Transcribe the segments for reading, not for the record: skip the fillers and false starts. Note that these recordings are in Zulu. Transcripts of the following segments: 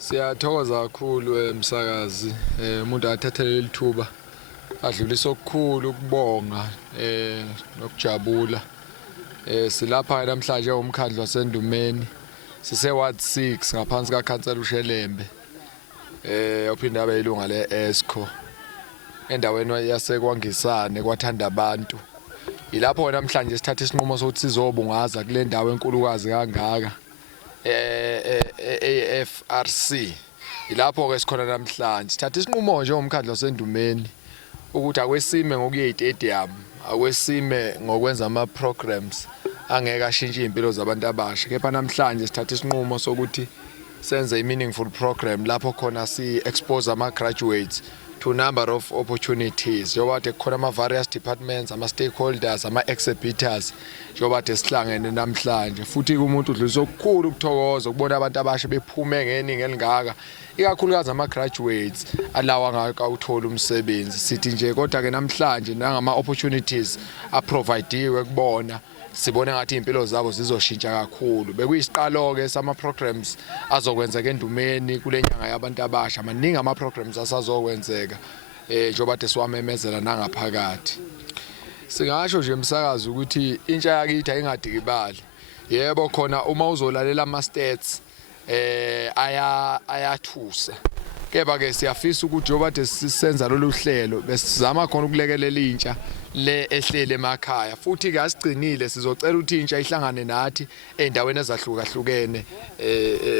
Siyathokoza kakhulu emsakazi umuntu athathelele lithuba adlulisa okukhulu ukubonga nokujabula silapha namhlanje umkhandlu wasendumeni sise Ward 6 ngaphansi kaKhansela uShelembe ophinda abe ilunga leESCO endaweni yaseKwangisane kwathanda abantu ilapho namhlanje sithatha isinqumo sokuthi sizobungaza kule ndawo enkulukazi kangaka AFRC ilapho ke sikhona namhlanje sithatha isinqumo nje ngomkhandlu wasendumeni ukuthi akwesime ngokuye estadium akwesime ngokwenza ama programs angeke ashintshe impilo zabantu abasha kepha namhlanje sithatha isinqumo sokuthi senze i-meaningful program lapho khona si-expose ama-graduates to a number of opportunities njengoba kukhona ama-various departments, ama-stakeholders, ama-exhibitors njengoba sihlangene namhlanje futhi umuntu udlulisa okukhulu ukuthokoza ukubona abantu abasha bephume ngeningi elingaka ikakhulukazi ama-graduates alawa ngaka uthola umsebenzi sithi nje kodwa-ke namhlanje nangama-opportunities aprovidiwe kubona sibone ngathi impilo zabo zizoshintsha kakhulu bekuyisiqalo-ke sama-programs azokwenzeka endumeni kule nyanga yabantu abasha maningi ama-programs asazokwenzeka njengoba siwamemezela nangaphakathi singasho nje emsakazi ukuthi intsha yakithi ayingadikibali yebo khona uma uzolalela ama-stats ayathusa kepha-ke siyafisa ukuthi njengoba sisenza lolu hlelo besizama khona ukulekelela intsha le ehlele emakhaya futhi-ke asigcinile sizocela ukuthi intsha ihlangane nathi ey'ndaweni ezahlukahlukene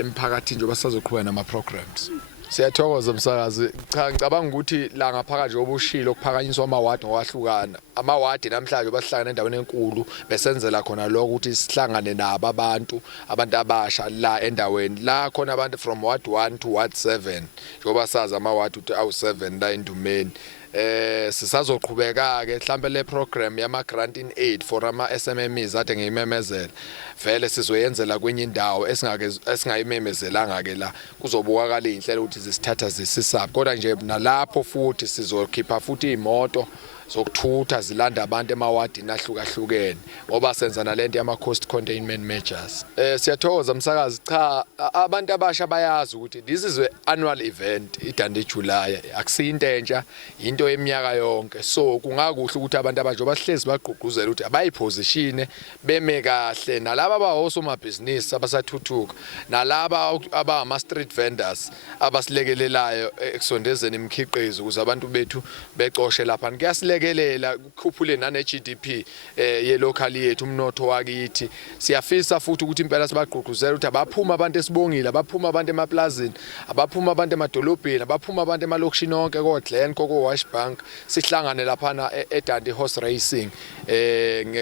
emphakathini njengoba sisazoqhubeka nama-programs. Siyathokoza msakazi cha ngicabanga ukuthi la ngaphakathi njengoba ushilo kuphakanyiswa amawadi ngokwahlukana amawadi namhlanje basihlangana endaweni enkulu besenzela khona lokho ukuthi sihlangane nabo abantu abasha la endaweni la khona abantu from Ward 1 to Ward 7 njengoba sazi amawadi ukuthi awu7 la endumeni sisazoqhubeka ke mhlambe le program yama grant in aid for ama SMMEs ade ngiyimemezela vele sizoyenzela kwenye indawo esingayimemezelanga ke la kuzobukakala inhlelo ukuthi zisithatha zisisaphi kodwa nje nalapho futhi sizokhipha futhi imoto zokuthutha zilanda abantu emawadini ahlukahlukene ngoba senza nalento yama cost containment measures. Siyathokoza msakazi cha abantu abasha bayazi ukuthi this is an annual event idande July akusinto entsha into eminyaka yonke so kungakuhle ukuthi abantu abasha bahlezi bagqugquzela ukuthi abayiposition beme kahle nalabo abahosomabhizinisi abasathuthuka nalabo abama street vendors abasilekelelayo ekusondezeni imikhiqizo ukuze abantu bethu becoshe lapha kuyasilekelela ukukhuphule nane GDP ye local yethu umnotho wakithi siyafisa futhi ukuthi impela sibagqugquzela ukuthi abaphuma abantu esibongile abaphuma abantu emaplazini abaphuma abantu emadolobheni abaphuma abantu emalokishini onke koGlen koWashbank sihlangane lapha eDandi horse racing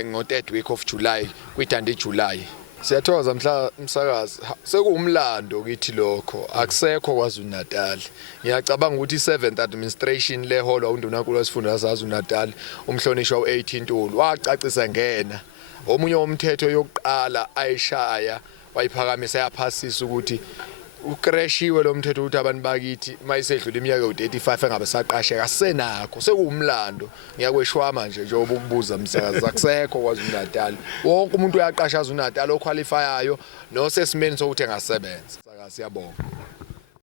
ngo 3rd week of July kwidandi July. Siyathokoza msakazi sekuwumlando kithi lokho akusekho KwaZulu-Natal ngiyacabanga ukuthi i7th administration leholwa undunankulu wesifunda saZulu-Natal umhlonishwa u18 Ntuli wacacisa ngena omunye womthetho yokuqala ayishaya wayiphakamisa yaphasisa ukuthi ukreshiwe lo mthetho ukuthi abantu bakithi mayisedlula iminyaka yo35 engabe saqasheka senakho sekuwumlando ngiyakweshwama nje njengoba ukubuza msakazi akusekho KwaZulu-Natal wonke umuntu uyaqasha KwaZulu-Natal oqualifyayo nosesimeni sokuthi engasebenza. Siyabonga.